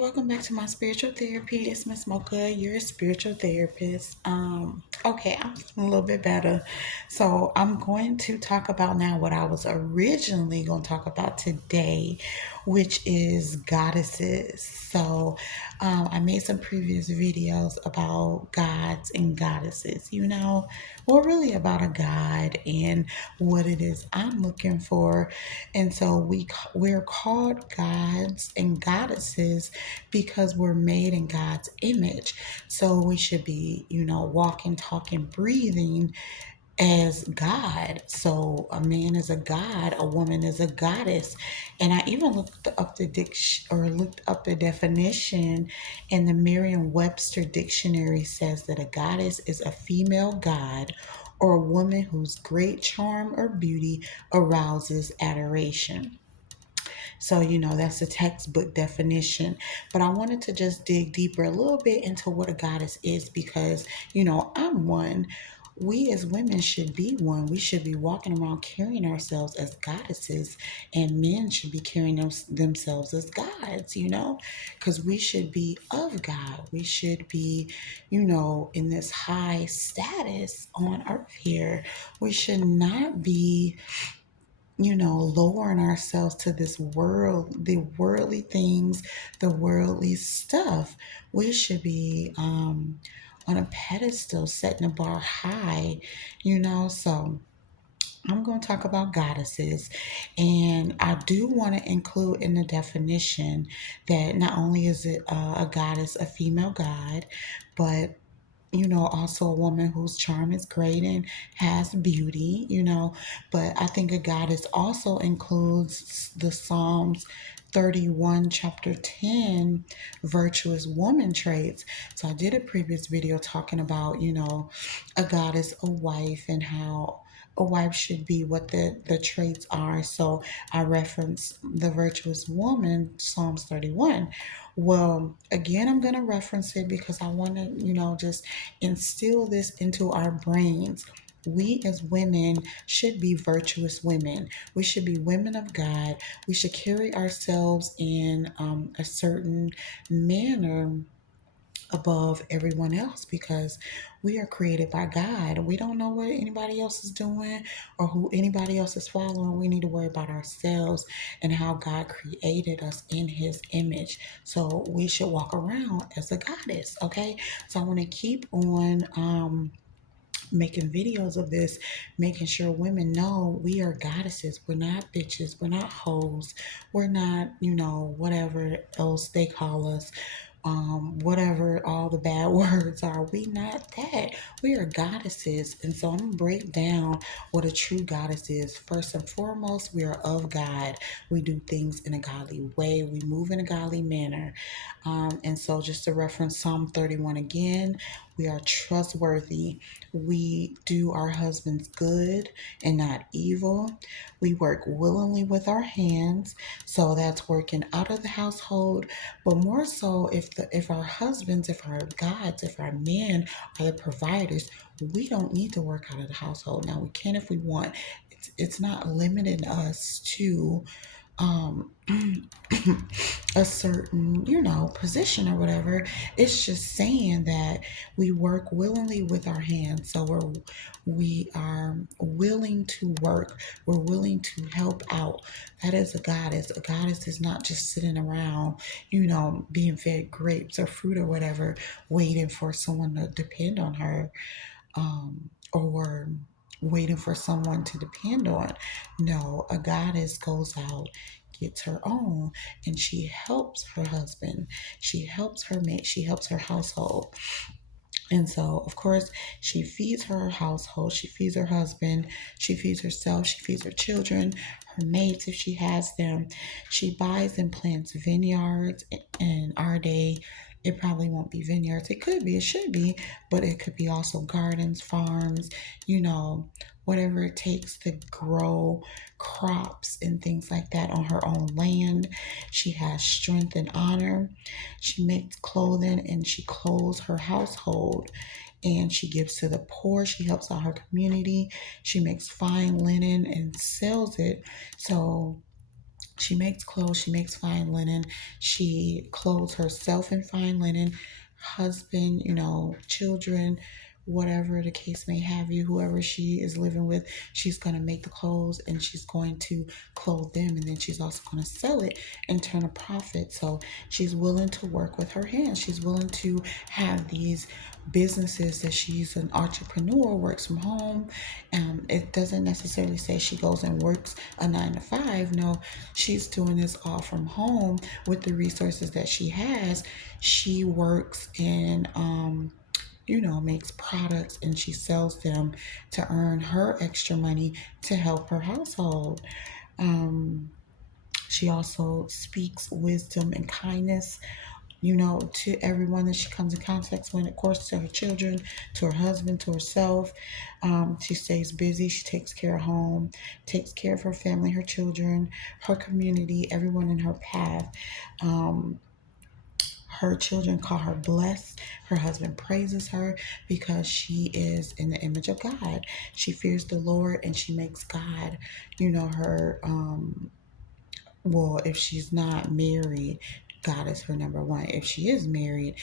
Welcome back to my spiritual therapy. It's Miss Mocha, your spiritual therapist. I'm feeling a little bit better. So I'm going to talk about now what I was originally going to talk about today, which is goddesses. I made some previous videos about gods and goddesses, or really about a god and what it is I'm looking for. And so we're called gods and goddesses because we're made in God's image. So we should be, walking, talking, breathing as God. So a man is a god, a woman is a goddess. And I even looked up the definition, and the Merriam-Webster dictionary says that a goddess is a female god or a woman whose great charm or beauty arouses adoration. So, that's a textbook definition. But I wanted to just dig deeper a little bit into what a goddess is because, I'm one. We as women should be one. We should be walking around carrying ourselves as goddesses, and men should be carrying themselves as gods, because we should be of God. We should be, in this high status on earth here. We should not be lowering ourselves to this world, the worldly things, the worldly stuff. We should be on a pedestal, setting the bar high, So I'm going to talk about goddesses, and I do want to include in the definition that not only is it a goddess, a female god, but also a woman whose charm is great and has beauty, But I think a goddess also includes the Psalms 31, chapter 10, virtuous woman traits. So I did a previous video talking about, a goddess, a wife, and how a wife should be, what the traits are. So I referenced the virtuous woman, Psalms 31. Well, again, I'm going to reference it because I want to, just instill this into our brains. We as women should be virtuous women. We should be women of God. We should carry ourselves in a certain manner above everyone else because we are created by God. We don't know what anybody else is doing or who anybody else is following. We need to worry about ourselves and how God created us in his image. So we should walk around as a goddess, okay? So I want to keep on making videos of this, making sure women know we are goddesses. We're not bitches. We're not hoes. We're not, whatever else they call us, whatever all the bad words are. We not that. We are goddesses. And so I'm gonna break down what a true goddess is. First and foremost, we are of God. We do things in a godly way. We move in a godly manner. And so just to reference Psalm 31 again, we are trustworthy. We do our husbands good and not evil. We work willingly with our hands. So that's working out of the household, but more so if our husbands, if our gods, if our men are the providers, we don't need to work out of the household. Now we can if we want. It's not limiting us to um a certain position or whatever. It's just saying that we work willingly with our hands. So we are willing to work, we're willing to help out. That is a goddess. A goddess is not just sitting around being fed grapes or fruit or whatever, waiting for someone to depend on her, or waiting for someone to depend on. No, a goddess goes out, gets her own, and she helps her husband. She helps her mate. She helps her household. And so, of course, she feeds her household, she feeds her husband, she feeds herself, she feeds her children, her mates if she has them. She buys and plants vineyards. In our day, it probably won't be vineyards. It could be, it should be, but it could be also gardens, farms, you know, whatever it takes to grow crops and things like that on her own land. She has strength and honor. She makes clothing and she clothes her household, and she gives to the poor. She helps out her community. She makes fine linen and sells it. So She makes clothes, she makes fine linen, she clothes herself in fine linen, husband, children, whatever the case may have you, whoever she is living with, she's going to make the clothes and she's going to clothe them, and then she's also going to sell it and turn a profit. So she's willing to work with her hands. She's willing to have these businesses that she's an entrepreneur, works from home. It doesn't necessarily say she goes and works a 9 to 5. No, she's doing this all from home with the resources that she has. She works and makes products and she sells them to earn her extra money to help her household. Um, she also speaks wisdom and kindness, to everyone that she comes in contact with, of course, to her children, to her husband, to herself. She stays busy. She takes care of home, takes care of her family, her children, her community, everyone in her path. Um, Her children call her blessed. Her husband praises her because she is in the image of God. She fears the Lord and she makes God, her well, if she's not married, God is her number one. If she is married,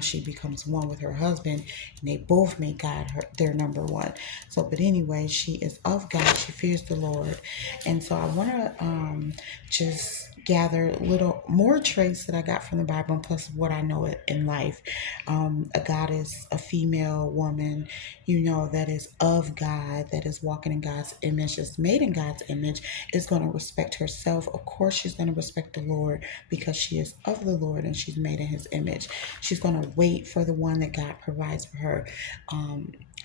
she becomes one with her husband, and they both make God their number one. So, but anyway, she is of God. She fears the Lord, and so I want to just gather little more traits that I got from the Bible, plus what I know in life. A goddess, a female woman, that is of God, that is walking in God's image, is made in God's image, is going to respect herself. Of course, she's going to respect the Lord because she is of the Lord and she's made in his image. She's going to wait for the one that God provides for her.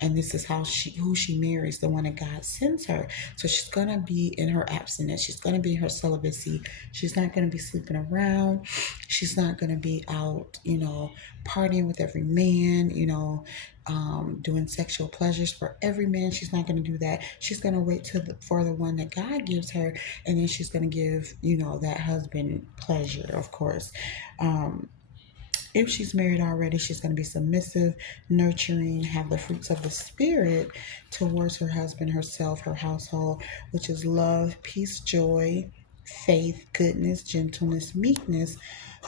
And this is who she marries, the one that God sends her. So she's going to be in her abstinence. She's going to be in her celibacy. She's not going to be sleeping around. She's not going to be out, partying with every man, doing sexual pleasures for every man. She's not going to do that. She's going to wait for the one that God gives her, and then she's going to give, that husband pleasure, of course. Um, if she's married already, she's going to be submissive, nurturing, have the fruits of the Spirit towards her husband, herself, her household, which is love, peace, joy, faith, goodness, gentleness, meekness,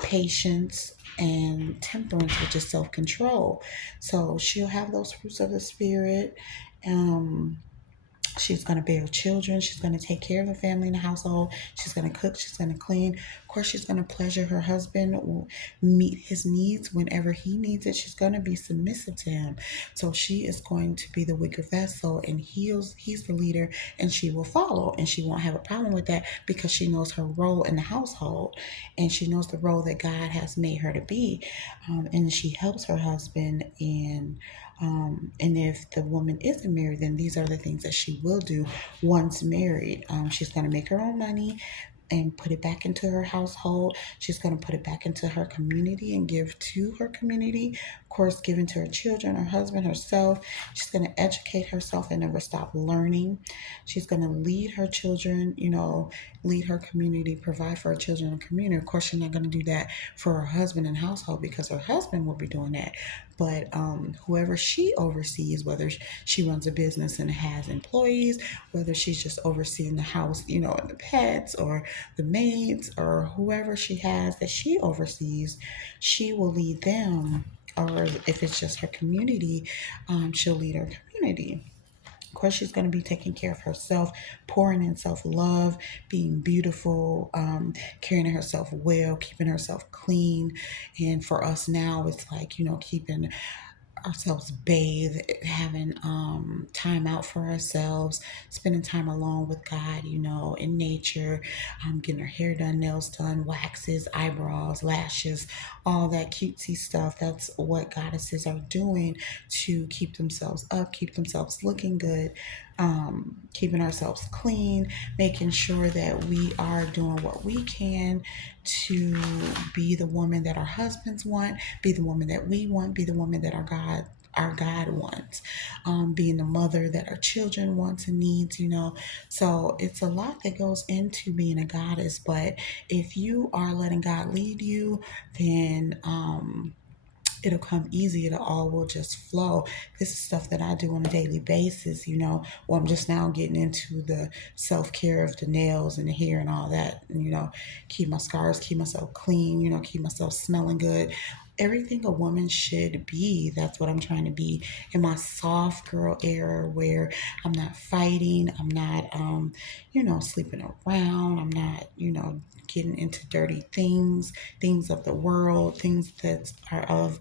patience, and temperance, which is self control. So she'll have those fruits of the Spirit. Um, She's going to bear children. She's going to take care of the family and the household. She's going to cook. She's going to clean. Of course, she's going to pleasure her husband, meet his needs whenever he needs it. She's going to be submissive to him. So she is going to be the weaker vessel, and he's the leader, and she will follow. And she won't have a problem with that because she knows her role in the household, and she knows the role that God has made her to be. And she helps her husband in and if the woman isn't married, then these are the things that she will do once married. She's going to make her own money and put it back into her household. She's going to put it back into her community and give to her community. Of course, giving to her children, her husband, herself. She's going to educate herself and never stop learning. She's going to lead her children, lead her community, provide for her children and community. Of course, she's not going to do that for her husband and household because her husband will be doing that. But whoever she oversees, whether she runs a business and has employees, whether she's just overseeing the house, and the pets or the maids or whoever she has that she oversees, she will lead them. Or if it's just her community, she'll lead her community. Of course, she's going to be taking care of herself, pouring in self love, being beautiful, carrying herself well, keeping herself clean. And for us now, it's like, keeping ourselves bathe, having time out for ourselves, spending time alone with God, in nature, getting our hair done, nails done, waxes, eyebrows, lashes, all that cutesy stuff. That's what goddesses are doing to keep themselves up, keep themselves looking good, keeping ourselves clean, making sure that we are doing what we can to be the woman that our husbands want, be the woman that we want, be the woman that our God wants, being the mother that our children wants and needs, So it's a lot that goes into being a goddess. But if you are letting God lead you, then it'll come easy. It'll all will just flow. This is stuff that I do on a daily basis, well, I'm just now getting into the self-care of the nails and the hair and all that, and, keep my scars, keep myself clean, keep myself smelling good. Everything a woman should be. That's what I'm trying to be in my soft girl era, where I'm not fighting, I'm not sleeping around, I'm not, getting into dirty things of the world, things that are of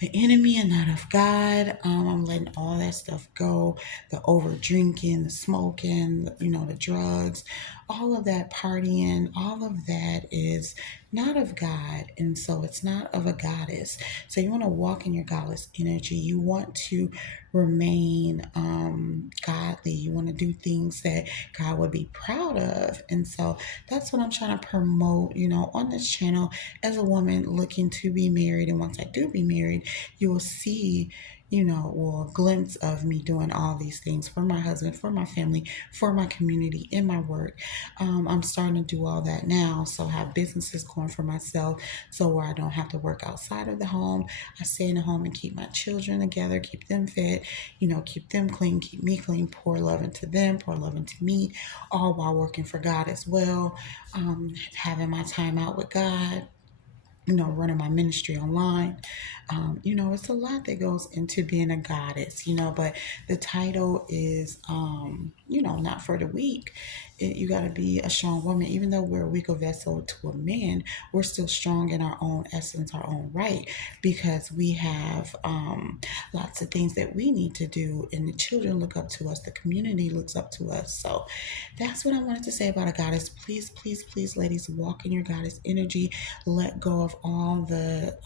the enemy and not of God. I'm letting all that stuff go. The over drinking, the smoking, the drugs, all of that partying, all of that is not of God. And so it's not of a goddess. So you want to walk in your godless energy. You want to remain godly. You want to do things that God would be proud of. And so that's what I'm trying to promote, on this channel as a woman looking to be married. And once I do be married, you will see, a glimpse of me doing all these things for my husband, for my family, for my community, in my work. I'm starting to do all that now. So I have businesses going for myself. So where I don't have to work outside of the home, I stay in the home and keep my children together, keep them fed, keep them clean, keep me clean, pour love into them, pour love into me, all while working for God as well. Having my time out with God, running my ministry online. It's a lot that goes into being a goddess, but the title is, not for the weak. You got to be a strong woman. Even though we're a weaker vessel to a man, we're still strong in our own essence, our own right, because we have lots of things that we need to do, and the children look up to us, the community looks up to us. So that's what I wanted to say about a goddess. Please, please, please, ladies, walk in your goddess energy. Let go of all the,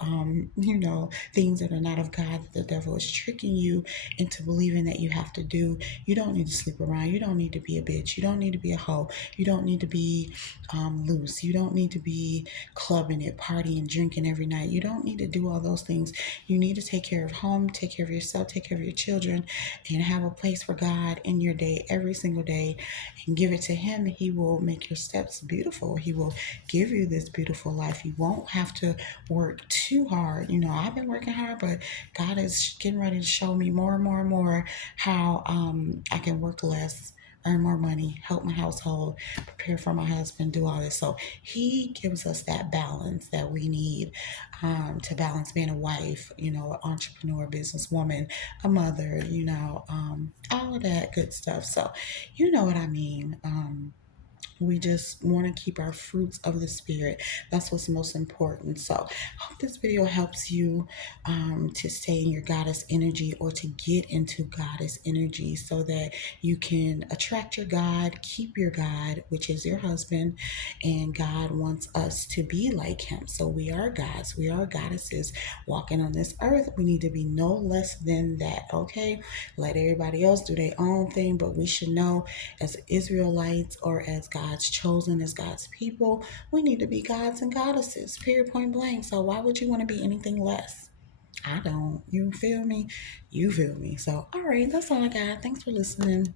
things that are not of God that the devil is tricking you into believing that you have to do. You don't need to sleep around. You don't need to be a bitch. You don't need to be a hoe. You don't need to be loose. You don't need to be clubbing it, partying, drinking every night. You don't need to do all those things. You need to take care of home, take care of yourself, take care of your children, and have a place for God in your day every single day, and give it to Him. He will make your steps beautiful. He will give you this beautiful life. You won't have to work too hard. I've been working hard, but God is getting ready to show me more and more and more how I can work less, earn more money, help my household, prepare for my husband, do all this. So He gives us that balance that we need, to balance being a wife, an entrepreneur, businesswoman, a mother, all of that good stuff. So you know what I mean. We just want to keep our fruits of the spirit. That's what's most important. So I hope this video helps you to stay in your goddess energy, or to get into goddess energy, so that you can attract your God, keep your God, which is your husband. And God wants us to be like Him. So we are gods, we are goddesses walking on this earth. We need to be no less than that. Okay, let everybody else do their own thing, but we should know, as Israelites, or as God's chosen, as God's people, we need to be gods and goddesses, period, point blank. So why would you want to be anything less? I don't. You feel me? You feel me? So, all right, that's all I got. Thanks for listening.